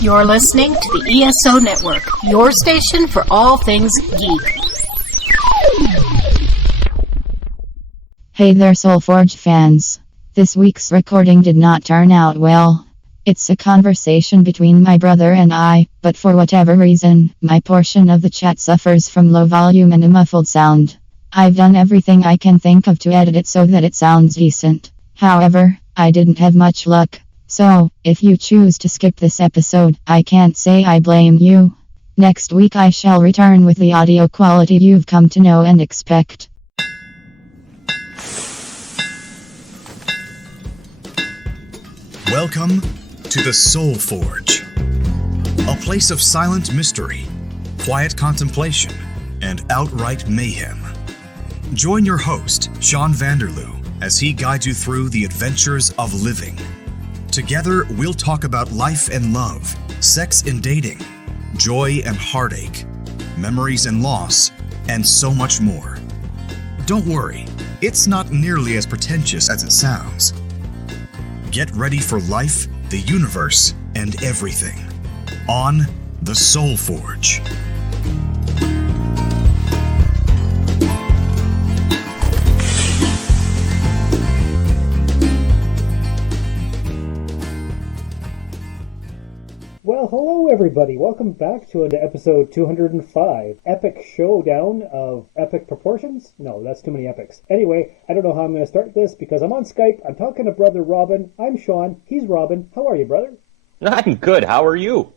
You're listening to the ESO Network, your station for all things geek. Hey there, Soulforge fans. This week's recording did not turn out well. It's a conversation between my brother and I, but for whatever reason, my portion of the chat suffers from low volume and a muffled sound. I've done everything I can think of to edit it so that it sounds decent. However, I didn't have much luck. So, if you choose to skip this episode, I can't say I blame you. Next week I shall return with the audio quality you've come to know and expect. Welcome to the Soul Forge, a place of silent mystery, quiet contemplation, and outright mayhem. Join your host, Shawn as he guides you through the adventures of living. Together, we'll talk about life and love, sex and dating, joy and heartache, memories and loss, and so much more. Don't worry, it's not nearly as pretentious as it sounds. Get ready for life, the universe, and everything on the Soul Forge. Well, hello everybody. Welcome back to episode 205. Epic showdown of epic proportions? No, that's too many epics. Anyway, I don't know how I'm going to start this because I'm on Skype. I'm talking to brother Robin. I'm Shawn. He's Robin. How are you, brother? I'm good. How are you?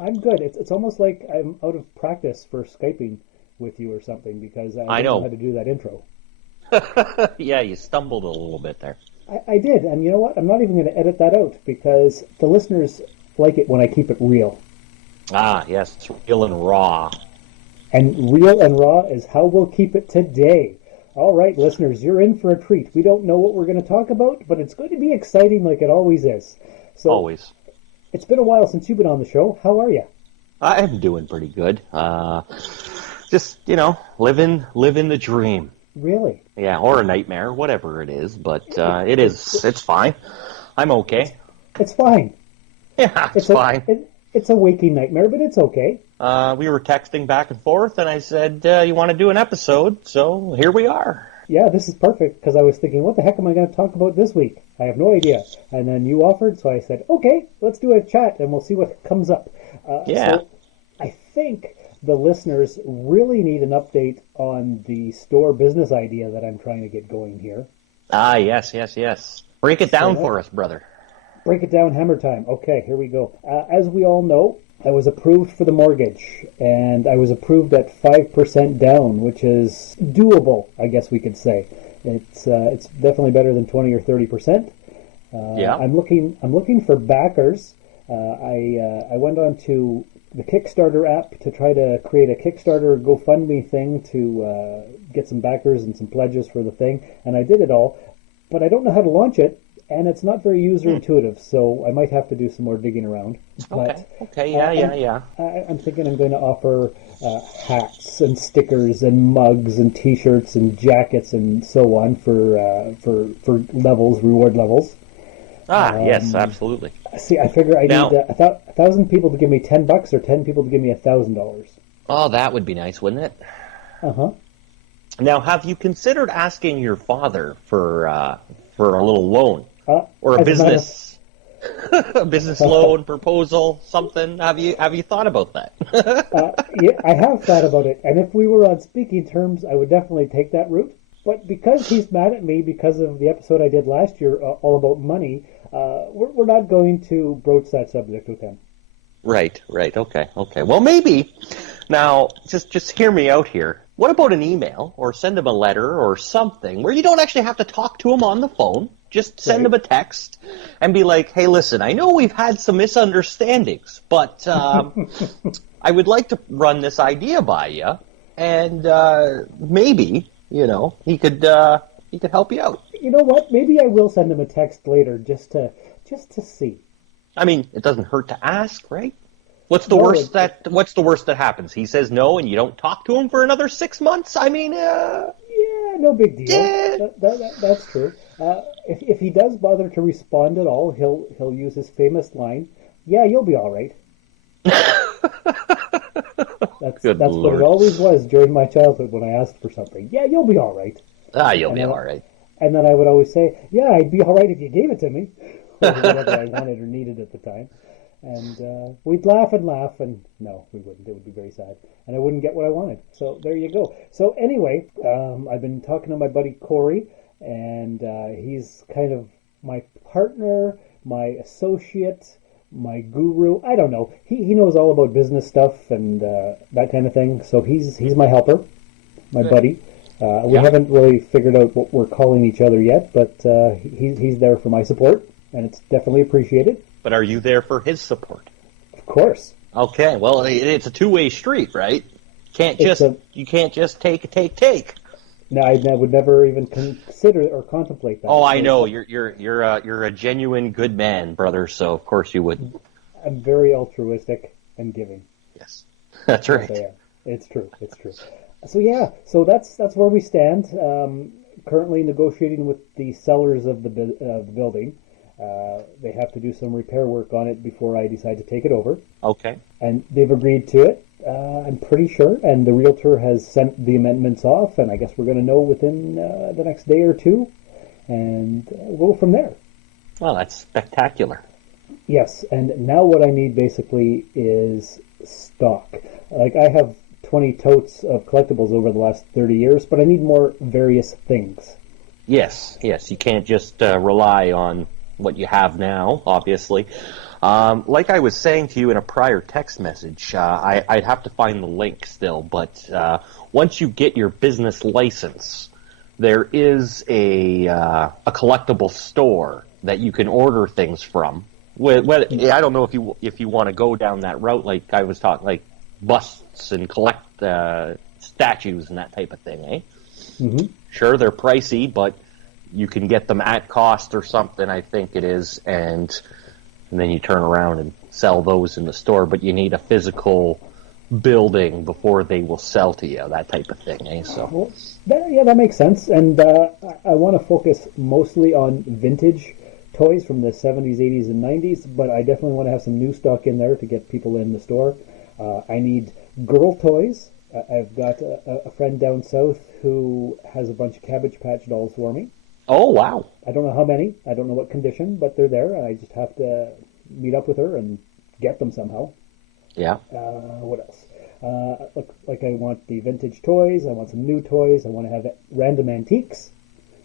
I'm good. It's almost like I'm out of practice for Skyping with you or something because I don't know how to do that intro. Yeah, you stumbled a little bit there. I did, and you know what? I'm not even going to edit that out because the listeners like it when I keep it real. Ah, yes, real and raw. And real and raw is how we'll keep it today. All right, listeners, you're in for a treat. We don't know what we're going to talk about, but it's going to be exciting like it always is. So, always. It's been a while since you've been on the show. How are you? I'm doing pretty good. Just, living the dream. Really? Yeah, or a nightmare, whatever it is, but it's fine. I'm okay. It's fine. Yeah, it's fine. It's a waking nightmare, but it's okay. We were texting back and forth, and I said, you want to do an episode? So here we are. Yeah, this is perfect, because I was thinking, what the heck am I going to talk about this week? I have no idea. And then you offered, so I said, okay, let's do a chat, and we'll see what comes up. Yeah. So I think the listeners really need an update on the store business idea that I'm trying to get going here. Ah, yes. Break it down for us, brother. Break it down, hammer time. Okay, here we go. As we all know, I was approved for the mortgage, and I was approved at 5% down, which is doable, I guess we could say. It's definitely better than 20 or 30%. Yeah. I'm looking for backers. I went on to the Kickstarter app to try to create a Kickstarter GoFundMe thing to get some backers and some pledges for the thing, and I did it all, but I don't know how to launch it. And it's not very user-intuitive, so I might have to do some more digging around. Okay, yeah. I'm thinking I'm going to offer hats and stickers and mugs and T-shirts and jackets and so on for levels, reward levels. Yes, absolutely. See, I figure I need 1,000 people to give me $10 or 10 people to give me $1,000. Oh, that would be nice, wouldn't it? Uh-huh. Now, have you considered asking your father for a little loan? Or a business a business loan proposal, something? Have you thought about that? Yeah, I have thought about it, and if we were on speaking terms, I would definitely take that route. But because he's mad at me because of the episode I did last year, all about money, we're not going to broach that subject with him. Right. Okay. Well, maybe. Now, just hear me out here. What about an email, or send him a letter, or something, where you don't actually have to talk to him on the phone? Just send him a text and be like, hey, listen, I know we've had some misunderstandings, but I would like to run this idea by you, and maybe, he could help you out. You know what? Maybe I will send him a text later just to see. I mean, it doesn't hurt to ask, right? What's the worst that happens? He says no, and you don't talk to him for another 6 months. I mean, yeah, no big deal. Yeah. That's true. If he does bother to respond at all, he'll use his famous line, "Yeah, you'll be all right." That's Good what Lord. it always was during my childhood when I asked for something. Yeah, you'll be all right. You'll be all right. And then I would always say, yeah, I'd be all right if you gave it to me, or whatever I wanted or needed at the time. And we'd laugh, and no, we wouldn't. It would be very sad, and I wouldn't get what I wanted. So there you go. So anyway, I've been talking to my buddy Corey, and he's kind of my partner, my associate, my guru. I don't know. He knows all about business stuff and that kind of thing. So he's my helper, my buddy. We haven't really figured out what we're calling each other yet, but he's there for my support, and it's definitely appreciated. But are you there for his support? Of course. Okay, well, it's a two-way street, right? You can't just take. No, I would never even consider or contemplate that. Oh, I know. You're a genuine good man, brother. So of course you would. I'm very altruistic and giving. Yes, that's right. So, yeah, it's true. So yeah, so that's where we stand. Currently negotiating with the sellers of the building. They have to do some repair work on it before I decide to take it over. Okay. And they've agreed to it, I'm pretty sure. And the realtor has sent the amendments off, and I guess we're going to know within the next day or two. And we'll go from there. Well, that's spectacular. Yes, and now what I need basically is stock. Like, I have 20 totes of collectibles over the last 30 years, but I need more various things. Yes. You can't just rely on what you have now, obviously. Like I was saying to you in a prior text message, I'd have to find the link still, but once you get your business license, there is a collectible store that you can order things from. I don't know if you want to go down that route, like I was talking, like busts and collect statues and that type of thing, eh? Mm-hmm. Sure, they're pricey, but you can get them at cost or something, I think it is, and then you turn around and sell those in the store, but you need a physical building before they will sell to you, that type of thing, eh? So, well, that makes sense, and I want to focus mostly on vintage toys from the 70s, 80s, and 90s, but I definitely want to have some new stock in there to get people in the store. I need girl toys. I've got a friend down south who has a bunch of Cabbage Patch dolls for me. Oh, wow. I don't know how many. I don't know what condition, but they're there. I just have to meet up with her and get them somehow. Yeah. What else? Like I want the vintage toys. I want some new toys. I want to have random antiques.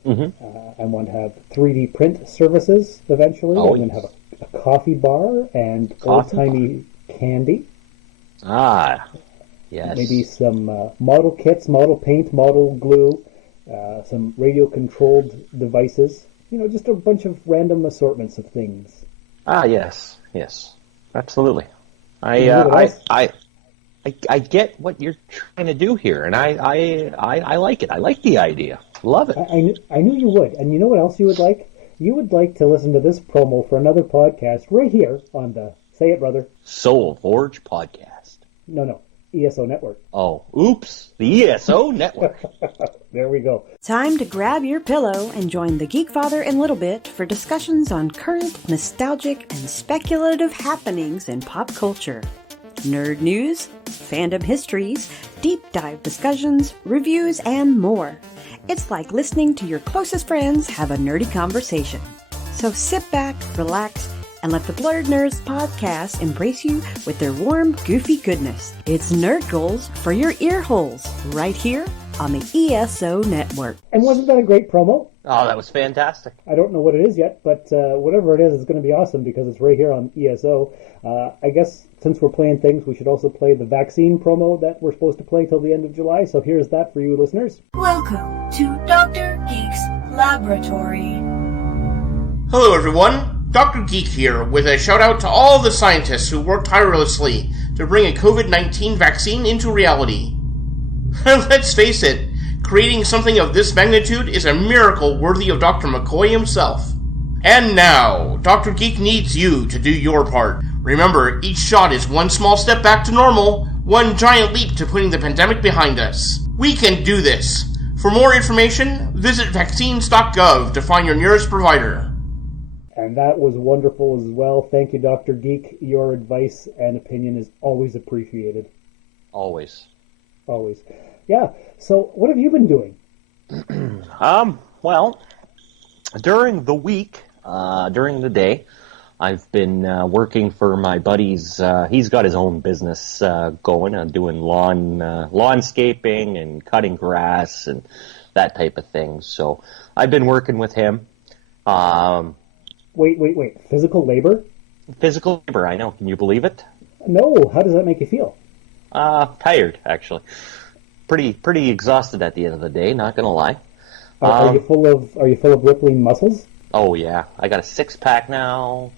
Mm-hmm. I want to have 3D print services eventually. I'm going to have a coffee bar and old-timey candy. Ah, yes. Maybe some model kits, model paint, model glue. Some radio-controlled devices, just a bunch of random assortments of things. Ah, yes, absolutely. I get what you're trying to do here, and I like it. I like the idea. Love it. I knew you would, and you know what else you would like? You would like to listen to this promo for another podcast right here on the Say It, Brother. Soul Forge podcast. No. ESO Network. Oh, oops. The ESO Network. There we go. Time to grab your pillow and join the Geek Father and Little Bit for discussions on current, nostalgic, and speculative happenings in pop culture. Nerd news, fandom histories, deep dive discussions, reviews, and more. It's like listening to your closest friends have a nerdy conversation. So sit back, relax, and let the Blurred Nerds podcast embrace you with their warm, goofy goodness. It's Nerd Goals for your ear holes, right here on the ESO Network. And wasn't that a great promo? Oh, that was fantastic. I don't know what it is yet, but whatever it is, it's going to be awesome because it's right here on ESO. I guess since we're playing things, we should also play the vaccine promo that we're supposed to play till the end of July. So here's that for you listeners. Welcome to Dr. Geek's Laboratory. Hello everyone, Dr. Geek here with a shout out to all the scientists who worked tirelessly to bring a COVID-19 vaccine into reality. Let's face it, creating something of this magnitude is a miracle worthy of Dr. McCoy himself. And now, Dr. Geek needs you to do your part. Remember, each shot is one small step back to normal, one giant leap to putting the pandemic behind us. We can do this. For more information, visit vaccines.gov to find your nearest provider. And that was wonderful as well. Thank you, Dr. Geek. Your advice and opinion is always appreciated. Always. Always. Yeah. So what have you been doing? Well, during the week, during the day, I've been working for my buddy's. He's got his own business going, doing lawnscaping and cutting grass and that type of thing. So I've been working with him. Wait. Physical labor? Physical labor, I know. Can you believe it? No. How does that make you feel? Tired, actually. Pretty exhausted at the end of the day. Not gonna lie. Are you full of rippling muscles? Oh yeah, I got a 6-pack now.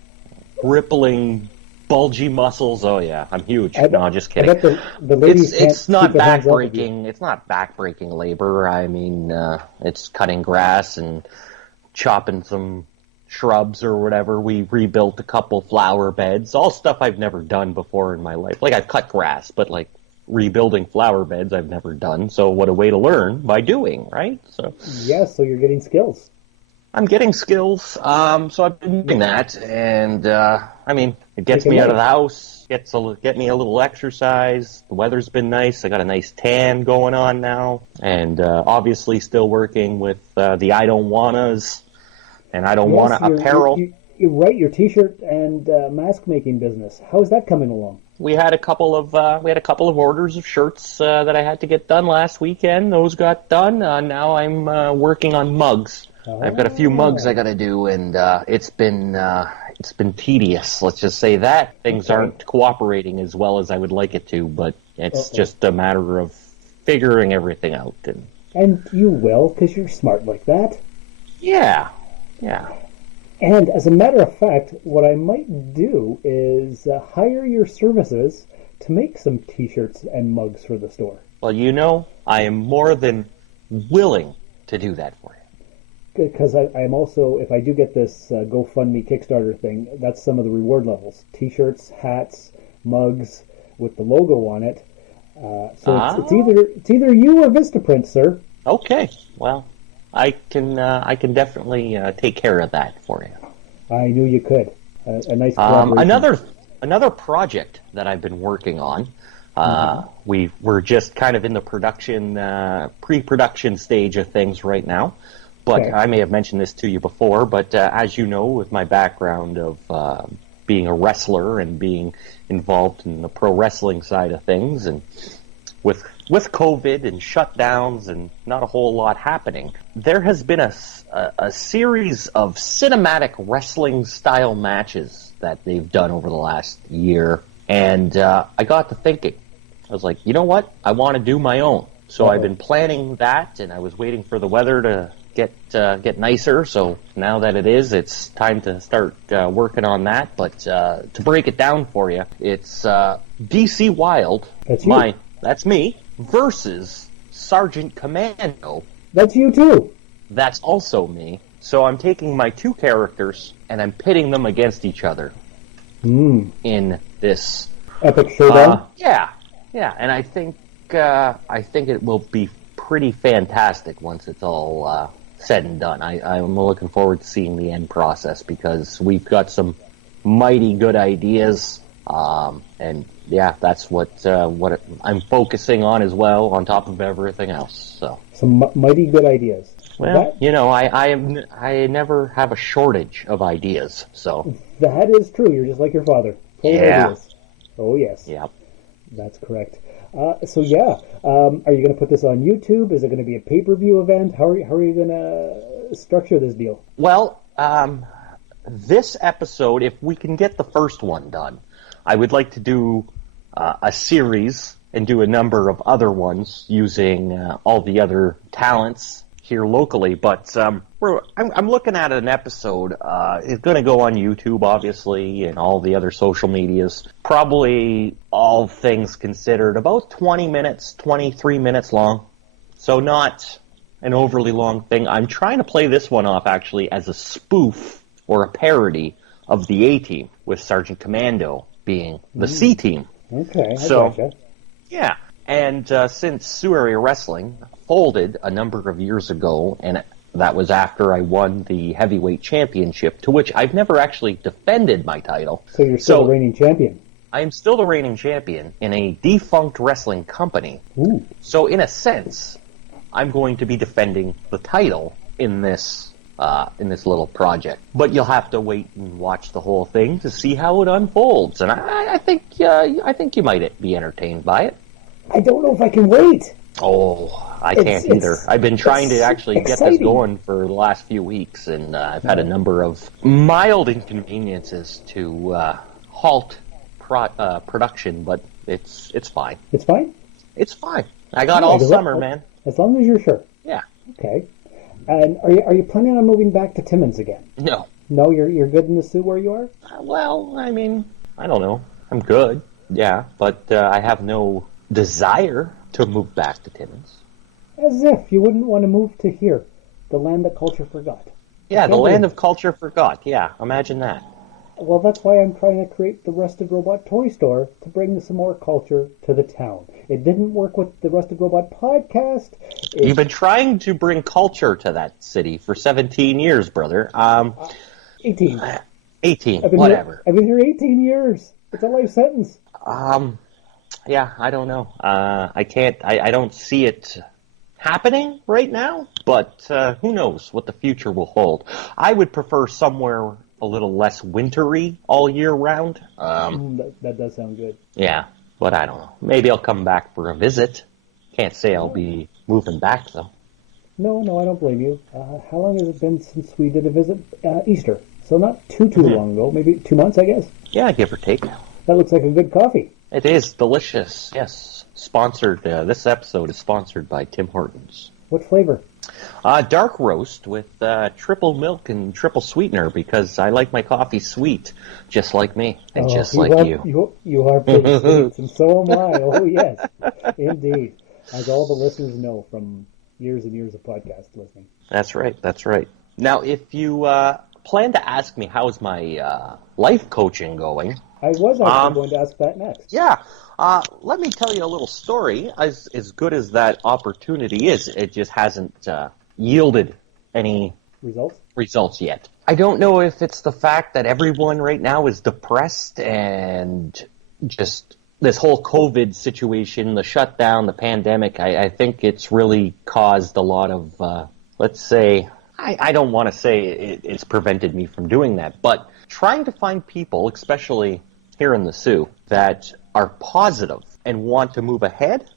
Rippling, bulgy muscles. Oh yeah, I'm huge. No, just kidding. I bet the ladies it's not keep their hands off of you. backbreaking. It's not backbreaking labor. I mean, it's cutting grass and chopping some shrubs or whatever. We rebuilt a couple flower beds. All stuff I've never done before in my life. Like I've cut grass, but like rebuilding flower beds I've never done. So what a way to learn by doing, right? So yeah, so you're getting skills. I'm getting skills. So I've been doing that, and I mean, it gets me out of the house, get me a little exercise. The weather's been nice. I got a nice tan going on now, and obviously still working with the I Don't Wannas and I Don't Wanna apparel. You're right, your T-shirt and mask making business. How is that coming along? We had a couple of orders of shirts that I had to get done last weekend. Those got done. Now I'm working on mugs. I've got a few mugs I got to do, and it's been tedious. Let's just say that things aren't cooperating as well as I would like it to, but it's just a matter of figuring everything out. And you will, because you're smart like that. Yeah. And as a matter of fact, what I might do is hire your services to make some T-shirts and mugs for the store. Well, I am more than willing to do that for you. Because I'm also, if I do get this GoFundMe Kickstarter thing, that's some of the reward levels. T-shirts, hats, mugs with the logo on it. So it's either you or Vistaprint, sir. Okay, well, I can definitely take care of that for you. I knew you could. A nice collaboration. Another project that I've been working on. We're just kind of in the pre-production stage of things right now. But I may have mentioned this to you before, but as you know, with my background of being a wrestler and being involved in the pro wrestling side of things, and with COVID and shutdowns and not a whole lot happening, there has been a series of cinematic wrestling style matches that they've done over the last year. And I got to thinking, I was like, you know what? I want to do my own. So I've been planning that, and I was waiting for the weather to get nicer. So now that it is, it's time to start working on that. But to break it down for you, it's DC Wild. That's you. That's me versus Sergeant Commando. That's you too. That's also me. So I'm taking my two characters and I'm pitting them against each other in this epic showdown. Yeah. And I think it will be pretty fantastic once it's all said and done. I'm looking forward to seeing the end process because we've got some mighty good ideas, and yeah, that's what I'm focusing on as well, on top of everything else. So some mighty good ideas. Well, I never have a shortage of ideas. So that is true. You're just like your father. Full of ideas. Oh yes. Yep. That's correct. Are you going to put this on YouTube? Is it going to be a pay-per-view event? How are you going to structure this deal? Well, this episode, if we can get the first one done, I would like to do a series and do a number of other ones using all the other talents here locally. But I'm looking at an episode. It's going to go on YouTube, obviously, and all the other social medias. Probably, all things considered, about 23 minutes long. So not an overly long thing. I'm trying to play this one off, actually, as a spoof or a parody of the A-Team, with Sergeant Commando being the C-Team. Okay, gotcha. Yeah, and since Sioux Area Wrestling folded a number of years ago, and that was after I won the heavyweight championship, to which I've never actually defended my title. So you're still the reigning champion? I am still the reigning champion in a defunct wrestling company. Ooh. So in a sense, I'm going to be defending the title in this little project. But you'll have to wait and watch the whole thing to see how it unfolds. And I think you might be entertained by it. I don't know if I can wait. Oh, I can't either. I've been trying to actually get this going for the last few weeks, and I've had a number of mild inconveniences to halt production, but it's fine. It's fine? It's fine. I got all summer, man. As long as you're sure. Yeah. Okay. And are you planning on moving back to Timmins again? No. No, you're good in the suit where you are? Well, I mean, I don't know. I'm good. Yeah, but I have no desire to move back to Timmins. As if you wouldn't want to move to here, the land that culture forgot. Yeah, the land of culture forgot. Yeah, imagine that. Well, that's why I'm trying to create the Rusted Robot Toy Store to bring some more culture to the town. It didn't work with the Rusted Robot podcast. You've been trying to bring culture to that city for 17 years, brother. 18. 18, whatever. I've been here 18 years. It's a life sentence. Yeah, I don't know. I don't see it happening right now, but who knows what the future will hold. I would prefer somewhere a little less wintry all year round. That does sound good. Yeah, but I don't know. Maybe I'll come back for a visit. Can't say I'll be moving back, though. No, I don't blame you. How long has it been since we did a visit? Easter. So not too long ago. Maybe 2 months, I guess. Yeah, give or take. That looks like a good coffee. It is delicious, yes. Sponsored. This episode is sponsored by Tim Hortons. What flavor? Dark roast with triple milk and triple sweetener because I like my coffee sweet, just like me and just like you. You are pretty sweet, and so am I. Oh, yes. Indeed. As all the listeners know from years and years of podcast listening. That's right. Now, if you plan to ask me how's my life coaching going... I was actually going to ask that next. Yeah. Let me tell you a little story. As good as that opportunity is, it just hasn't yielded any results yet. I don't know if it's the fact that everyone right now is depressed and just this whole COVID situation, the shutdown, the pandemic. I think it's really caused a lot of, let's say, I don't want to say it's prevented me from doing that, but trying to find people, especially here in the Sioux, that are positive and want to move ahead,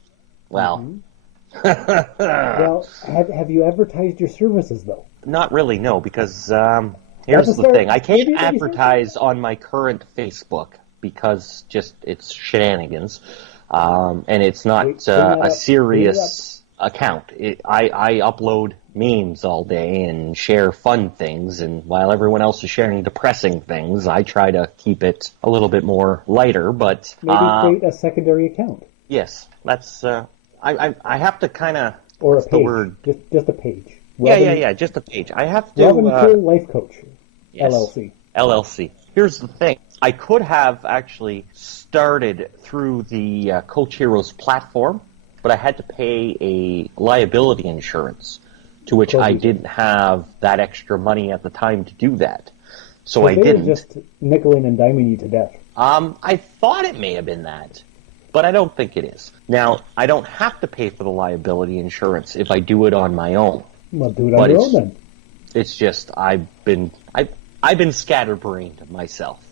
well... Mm-hmm. Well, have you advertised your services, though? Not really, no, because here's the thing. I can't advertise on my current Facebook because just it's shenanigans, and it's not a serious account. I upload memes all day and share fun things, and while everyone else is sharing depressing things, I try to keep it a little bit more lighter, but... Maybe create a secondary account. Yes, that's... I have to kind of... Or a page. The word? Just a page. Yeah, just a page. I have to... Robin Cool Life Coach, yes, LLC. Here's the thing. I could have actually started through the Coach Heroes platform, but I had to pay a liability insurance, to which I didn't have that extra money at the time to do that. So I didn't. They were just nickeling and diming you to death. I thought it may have been that, but I don't think it is. Now, I don't have to pay for the liability insurance if I do it on my own. Well, do it on your own then. It's just I've been scatterbrained myself.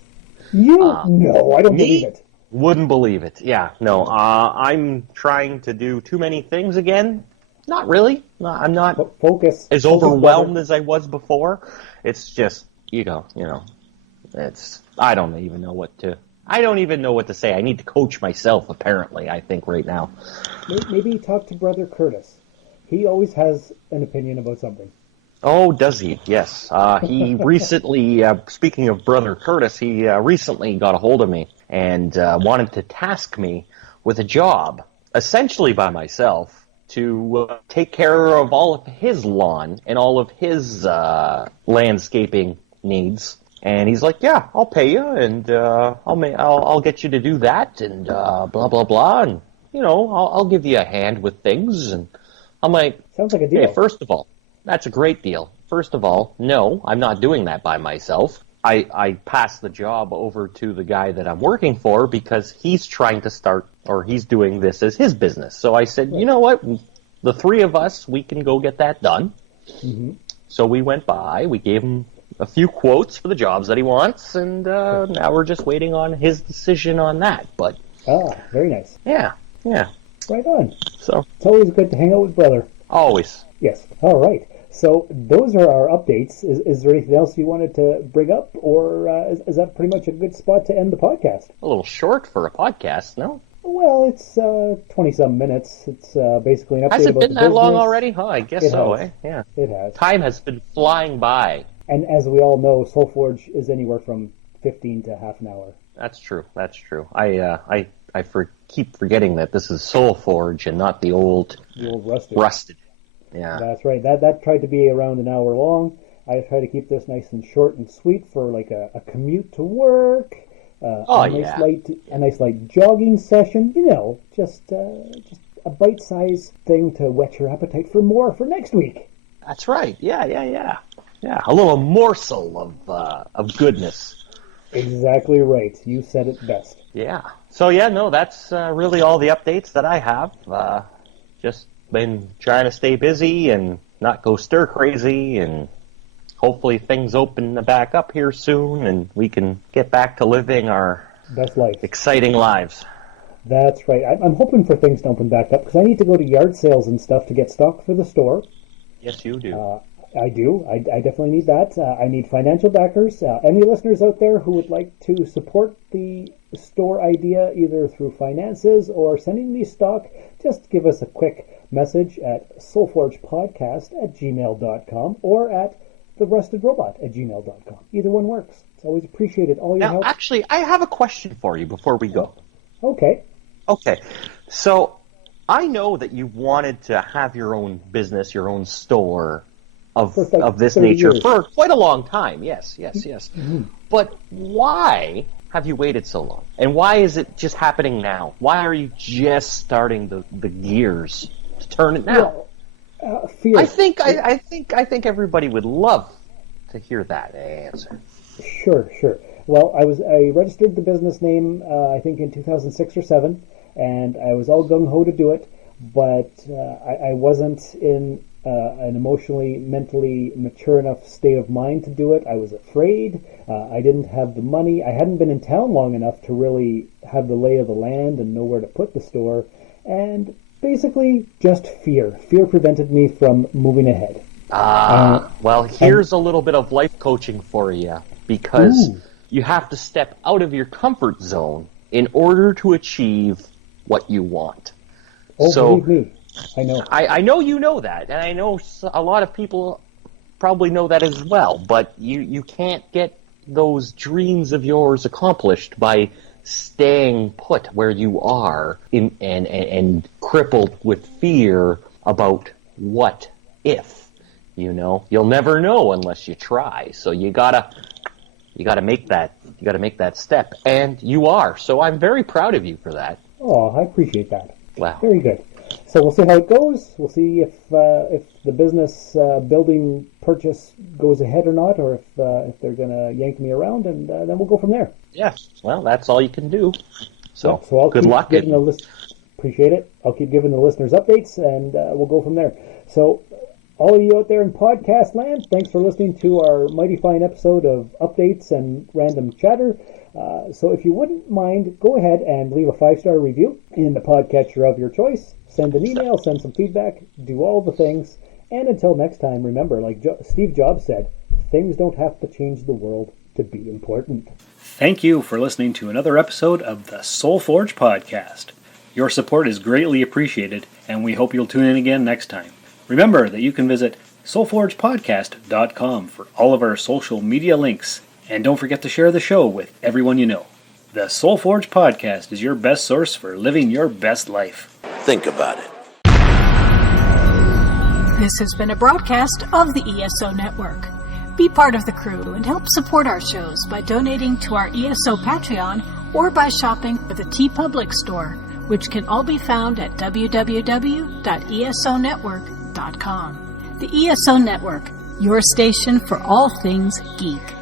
No, I don't believe it. Wouldn't believe it. Yeah, no. I'm trying to do too many things again. Not really. No, I'm not as overwhelmed as I was before. It's just, you know, it's, I don't even know what to say. I need to coach myself, apparently, I think, right now. Maybe talk to Brother Curtis. He always has an opinion about something. Oh, does he? Yes. He recently, speaking of Brother Curtis, he recently got a hold of me and wanted to task me with a job, essentially by myself, to take care of all of his lawn and all of his landscaping needs. And he's like, yeah, I'll pay you, and I'll get you to do that, and blah, blah, blah, and, you know, I'll give you a hand with things. And I'm like, sounds like a deal. Hey, first of all, that's a great deal. First of all, no, I'm not doing that by myself. I passed the job over to the guy that I'm working for because he's trying to start, or he's doing this as his business. So I said, you know what? The three of us, we can go get that done. Mm-hmm. So we went by, we gave him a few quotes for the jobs that he wants, and now we're just waiting on his decision on that. But very nice. Yeah. Right on. So it's always good to hang out with brother. Always. Yes. All right. So those are our updates. Is there anything else you wanted to bring up, or is that pretty much a good spot to end the podcast? A little short for a podcast, no? Well, it's 20-some minutes. It's basically an update. Has it about been the that business. long already? Huh, I guess so, eh? Yeah. It has. Time has been flying by. And as we all know, SoulForge is anywhere from 15 to half an hour. That's true. I keep forgetting that this is SoulForge and not the old Rusted. Yeah. That's right. That tried to be around an hour long. I try to keep this nice and short and sweet for like a commute to work. A nice light jogging session. Just a bite-sized thing to whet your appetite for more for next week. That's right. Yeah. A little morsel of goodness. Exactly right. You said it best. Yeah. So that's really all the updates that I have. Just been trying to stay busy and not go stir crazy, and hopefully things open back up here soon and we can get back to living our best life, exciting lives. That's right. I'm hoping for things to open back up because I need to go to yard sales and stuff to get stock for the store. Yes, you do. I do. I definitely need that. I need financial backers. Any listeners out there who would like to support the store idea either through finances or sending me stock, just give us a quick message at soulforgepodcast@gmail.com or at therustedrobot@gmail.com. Either one works. It's always appreciated. All your help. Now, actually, I have a question for you before we go. Okay. So I know that you wanted to have your own business, your own store of this nature years. for quite a long time. Yes. Mm-hmm. But why have you waited so long? And why is it just happening now? Why are you just starting the gears to turn it now? Fear. I think everybody would love to hear that answer. Sure. Well, I registered the business name I think in 2006 or 7, and I was all gung ho to do it, but I wasn't in an emotionally, mentally mature enough state of mind to do it. I was afraid. I didn't have the money. I hadn't been in town long enough to really have the lay of the land and know where to put the store, and basically just fear. Fear prevented me from moving ahead. Well, here's a little bit of life coaching for you, because you have to step out of your comfort zone in order to achieve what you want. Believe me, I know. I know you know that, and I know a lot of people probably know that as well, but you can't get those dreams of yours accomplished by staying put where you are and crippled with fear about what if. You'll never know unless you try. So you gotta make that step, and you are. So I'm very proud of you for that. Oh, I appreciate that. Wow. Very good. So we'll see how it goes. We'll see if the business building purchase goes ahead or not, or if they're going to yank me around, and then we'll go from there. Yeah. Well, that's all you can do. So I'll good luck. Appreciate it. I'll keep giving the listeners updates, and we'll go from there. So all of you out there in podcast land, thanks for listening to our mighty fine episode of updates and random chatter. So if you wouldn't mind, go ahead and leave a 5-star review in the podcatcher of your choice. Send an email, send some feedback, do all the things. And until next time, remember, like Steve Jobs said, things don't have to change the world to be important. Thank you for listening to another episode of the SoulForge Podcast. Your support is greatly appreciated, and we hope you'll tune in again next time. Remember that you can visit soulforgepodcast.com for all of our social media links. And don't forget to share the show with everyone you know. The SoulForge Podcast is your best source for living your best life. Think about it. This has been a broadcast of the ESO Network. Be part of the crew and help support our shows by donating to our ESO Patreon or by shopping at the TeePublic store, which can all be found at www.esonetwork.com. The ESO Network, your station for all things geek.